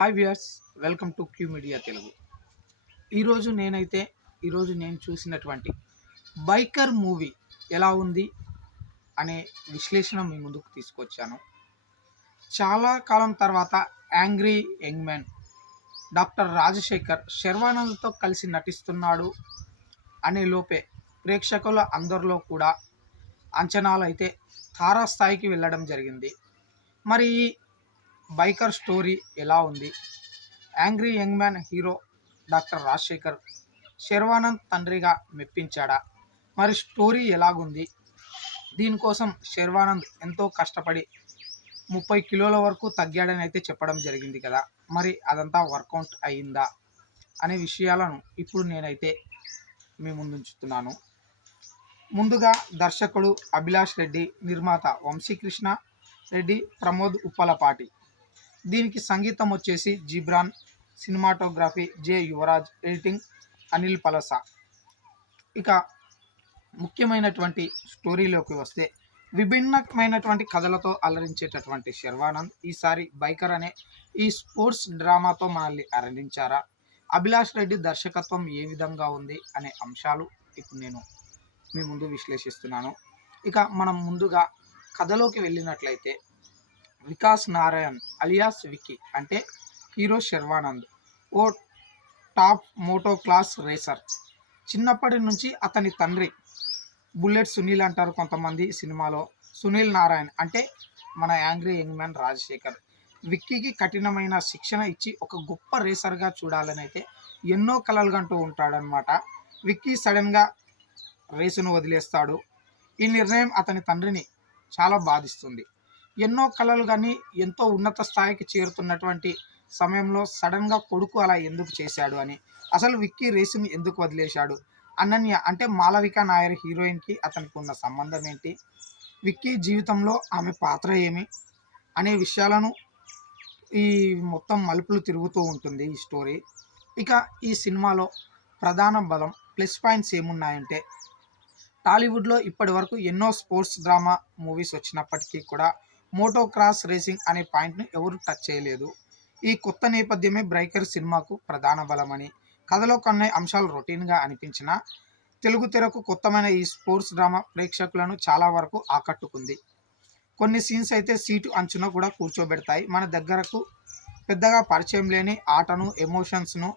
Hi viewers, welcome to Q media Telugu. ఈరోజు నేను చూసినటువంటి బైకర్ మూవీ ఎలా ఉంది అనే విశ్లేషణ మీ ముందుకు తీసుకొచ్చాను. చాలా కాలం తర్వాత angry young man doctor Rajasekhar శర్వానంద్తో కలిసి నటిస్తున్నాడు అనే లోపే ప్రేక్షకుల అందరిలో కూడా అంచనాలు అయితే తారాస్థాయికి వెళ్ళడం జరిగింది. మరి ఈ బైకర్ స్టోరీ ఎలా ఉంది? Angry young man hero doctor Rajasekhar Sharwanand తండ్రిగా మెప్పించాడా? మరి స్టోరీ ఎలాగుంది? దీనికోసం శర్వానంద్ ఎంతో కష్టపడి 30 కిలోల వరకు తగ్గాడని అయితే చెప్పడం జరిగింది కదా. మరి అదంతా వర్కౌట్ అయిందా అనే విషయాలను ఇప్పుడు నేనైతే మీ ముందుంచుతున్నాను. ముందుగా దర్శకుడు అభిలాష్ రెడ్డి, నిర్మాత వంశీకృష్ణ రెడ్డి, ప్రమోద్ ఉప్పలపాటి. దీనికి సంగీతం వచ్చేసి Ghibran, cinematography J Yuvaraj, editing Anil Palasa. ఇక ముఖ్యమైనటువంటి స్టోరీలోకి వస్తే, విభిన్నమైనటువంటి కథలతో అలరించేటటువంటి శర్వానంద్ ఈసారి బైకర్ అనే ఈ స్పోర్ట్స్ డ్రామాతో మనల్ని అలరించారా? అభిలాష్ రెడ్డి దర్శకత్వం ఏ విధంగా ఉంది అనే అంశాలు ఇప్పుడు నేను మీ ముందు విశ్లేషిస్తున్నాను. ఇక మనం ముందుగా కథలోకి వెళ్ళినట్లయితే, వికాస్ నారాయణ్ అలియాస్ విక్కీ అంటే హీరో శర్వానంద్ ఓ టాప్ మోటో క్లాస్ రేసర్. చిన్నప్పటి నుంచి అతని తండ్రి బుల్లెట్ సునీల్ అంటారు కొంతమంది సినిమాలో, సునీల్ నారాయణ్ అంటే మన యాంగ్రీ యంగ్ మ్యాన్ రాజశేఖర్ విక్కీకి కఠినమైన శిక్షణ ఇచ్చి ఒక గొప్ప రేసర్గా చూడాలని అయితే ఎన్నో కలలు కంటూ ఉంటాడనమాట. విక్కీ సడన్గా రేసును వదిలేస్తాడు. ఈ నిర్ణయం అతని తండ్రిని చాలా బాధిస్తుంది. ఎన్నో కలలు కానీ ఎంతో ఉన్నత స్థాయికి చేరుతున్నటువంటి సమయంలో సడన్గా కొడుకు అలా ఎందుకు చేశాడు అని, అసలు విక్కీ రేసుని ఎందుకు వదిలేశాడు, అనన్య అంటే మాలవిక నాయర్ హీరోయిన్కి అతనికి ఉన్న సంబంధం ఏంటి, విక్కీ జీవితంలో ఆమె పాత్ర ఏమి అనే విషయాలను ఈ మొత్తం మలుపులు తిరుగుతూ ఉంటుంది ఈ స్టోరీ. ఇక ఈ సినిమాలో ప్రధాన బలం ప్లస్ పాయింట్స్ ఏమున్నాయంటే, టాలీవుడ్లో ఇప్పటి వరకు ఎన్నో స్పోర్ట్స్ డ్రామా మూవీస్ వచ్చినప్పటికీ కూడా మోటో క్రాస్ రేసింగ్ అనే పాయింట్ను ఎవరు టచ్ చేయలేదు. ఈ కొత్త నేపథ్యమే బ్రైకర్ సినిమాకు ప్రధాన బలమని, కథలో కొన్ని అంశాలు రొటీన్గా అనిపించినా తెలుగు తెరకు కొత్తమైన ఈ స్పోర్ట్స్ డ్రామా ప్రేక్షకులను చాలా వరకు ఆకట్టుకుంది. కొన్ని సీన్స్ అయితే సీటు అంచున కూడా కూర్చోబెడతాయి. మన దగ్గరకు పెద్దగా పరిచయం లేని ఆటను, ఎమోషన్స్ను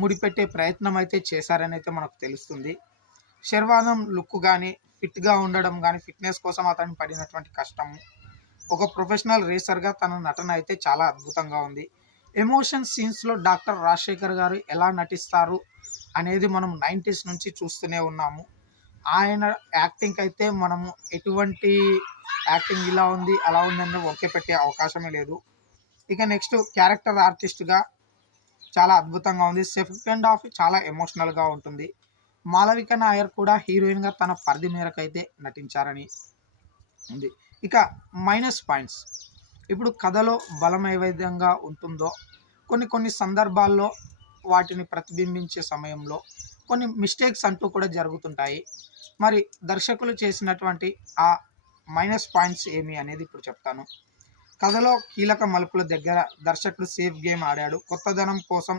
ముడిపెట్టే ప్రయత్నం అయితే చేశారని అయితే మనకు తెలుస్తుంది. శర్వానంద్ లుక్ కానీ, ఫిట్గా ఉండడం కానీ, ఫిట్నెస్ కోసం అతను పడినటువంటి కష్టము, ఒక ప్రొఫెషనల్ రేసర్గా తన నటన అయితే చాలా అద్భుతంగా ఉంది. ఎమోషన్ సీన్స్లో డాక్టర్ రాజశేఖర్ గారు ఎలా నటిస్తారు అనేది మనం 90s నుంచి చూస్తూనే ఉన్నాము. ఆయన యాక్టింగ్ అయితే మనము ఎటువంటి యాక్టింగ్ ఇలా ఉంది అలా ఉందని ఒకే పెట్టే అవకాశమే లేదు. ఇక నెక్స్ట్ క్యారెక్టర్ ఆర్టిస్ట్గా చాలా అద్భుతంగా ఉంది. సెకండ్ హాఫ్ చాలా ఎమోషనల్గా ఉంటుంది. మాలవిక నాయర్ కూడా హీరోయిన్గా తన పరిధి మేరకు అయితే నటించారని ఉంది. ఇక మైనస్ పాయింట్స్, ఇప్పుడు కథలో బలం ఏ విధంగా ఉంటుందో కొన్ని సందర్భాల్లో వాటిని ప్రతిబింబించే సమయంలో కొన్ని మిస్టేక్స్ అంటూ కూడా జరుగుతుంటాయి. మరి దర్శకులు చేసినటువంటి ఆ మైనస్ పాయింట్స్ ఏమి అనేది ఇప్పుడు చెప్తాను. కథలో కీలక మలుపుల దగ్గర దర్శకుడు సేఫ్ గేమ్ ఆడాడు. కొత్తదనం కోసం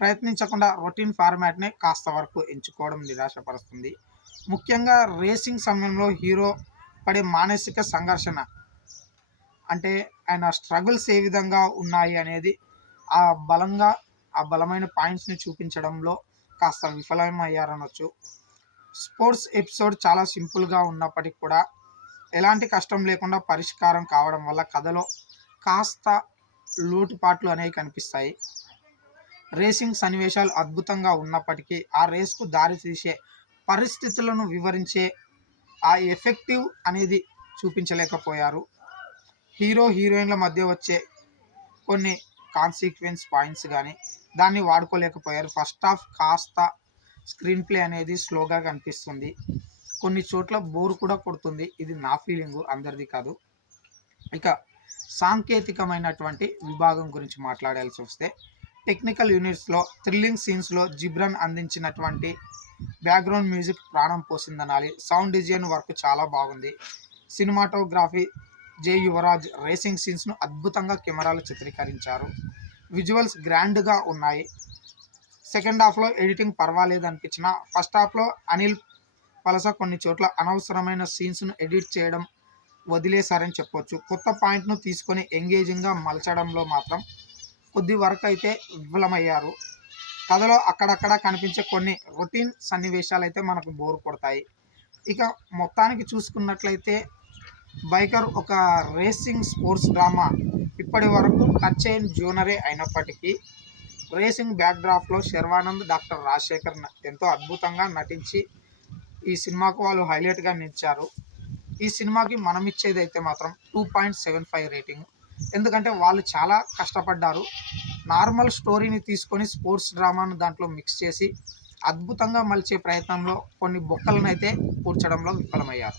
ప్రయత్నించకుండా రొటీన్ ఫార్మాట్నే కాస్త వరకు ఎంచుకోవడం నిరాశపరుస్తుంది. ముఖ్యంగా రేసింగ్ సమయంలో హీరో పడే మానసిక సంఘర్షణ, అంటే ఆయన స్ట్రగుల్స్ ఏ విధంగా ఉన్నాయి అనేది ఆ బలమైన పాయింట్స్ని చూపించడంలో కాస్త విఫలమయ్యారనొచ్చు. స్పోర్ట్స్ ఎపిసోడ్ చాలా సింపుల్గా ఉన్నప్పటికీ కూడా ఎలాంటి కష్టం లేకుండా పరిష్కారం కావడం వల్ల కథలో కాస్త లోటుపాట్లు అనేవి కనిపిస్తాయి. రేసింగ్ సన్నివేశాలు అద్భుతంగా ఉన్నప్పటికీ ఆ రేస్కు దారి తీసే పరిస్థితులను వివరించే ఆ ఎఫెక్టివ్ అనేది చూపించలేకపోయారు. హీరో హీరోయిన్ల మధ్య వచ్చే కొన్ని కాన్సిక్వెన్స్ పాయింట్స్ కానీ దాన్ని వాడుకోలేకపోయారు. ఫస్ట్ హాఫ్ కాస్త స్క్రీన్ ప్లే అనేది స్లోగా కనిపిస్తుంది. కొన్ని చోట్ల బోర్ కూడా కొడుతుంది. ఇది నా ఫీలింగు, అందరిది కాదు. ఇక సాంకేతికమైనటువంటి విభాగం గురించి మాట్లాడాల్సి వస్తే, టెక్నికల్ యూనిట్స్లో థ్రిల్లింగ్ సీన్స్లో జిబ్రాన్ అందించినటువంటి బ్యాక్గ్రౌండ్ మ్యూజిక్ ప్రాణం పోసిందనాలి. సౌండ్ డిజైన్ వర్క్ చాలా బాగుంది. సినిమాటోగ్రఫీ జె యువరాజ్ రేసింగ్ సీన్స్ను అద్భుతంగా కెమెరాలు చిత్రీకరించారు. విజువల్స్ గ్రాండ్గా ఉన్నాయి. సెకండ్ హాఫ్లో ఎడిటింగ్ పర్వాలేదు అనిపించిన, ఫస్ట్ హాఫ్లో అనిల్ వలస కొన్ని చోట్ల అనవసరమైన సీన్స్ను ఎడిట్ చేయడం వదిలేశారని చెప్పొచ్చు. కొత్త పాయింట్ను తీసుకొని ఎంగేజింగ్గా మలచడంలో మాత్రం కొద్ది వరకు అయితే విఫలమయ్యారు. కథలో అక్కడక్కడ కనిపించే కొన్ని రొటీన్ సన్నివేశాలు అయితే మనకు బోర్ కొడతాయి. ఇక మొత్తానికి చూసుకున్నట్లయితే బైకర్ ఒక రేసింగ్ స్పోర్ట్స్ డ్రామా ఇప్పటి వరకు టచ్ అయిన జోనరే అయినప్పటికీ రేసింగ్ బ్యాక్డ్రాప్లో శర్వానంద్, డాక్టర్ రాజశేఖర్ ఎంతో అద్భుతంగా నటించి ఈ సినిమాకు వాళ్ళు హైలైట్గా నిలిచారు. ఈ సినిమాకి మనం ఇచ్చేది అయితే మాత్రం 2.75 రేటింగ్. ఎందుకంటే వాళ్ళు చాలా కష్టపడ్డారు. నార్మల్ స్టోరీని తీసుకొని స్పోర్ట్స్ డ్రామాను దాంట్లో మిక్స్ చేసి అద్భుతంగా మలిచే ప్రయత్నంలో కొన్ని బొక్కలను అయితే పూడ్చడంలో విఫలమయ్యారు.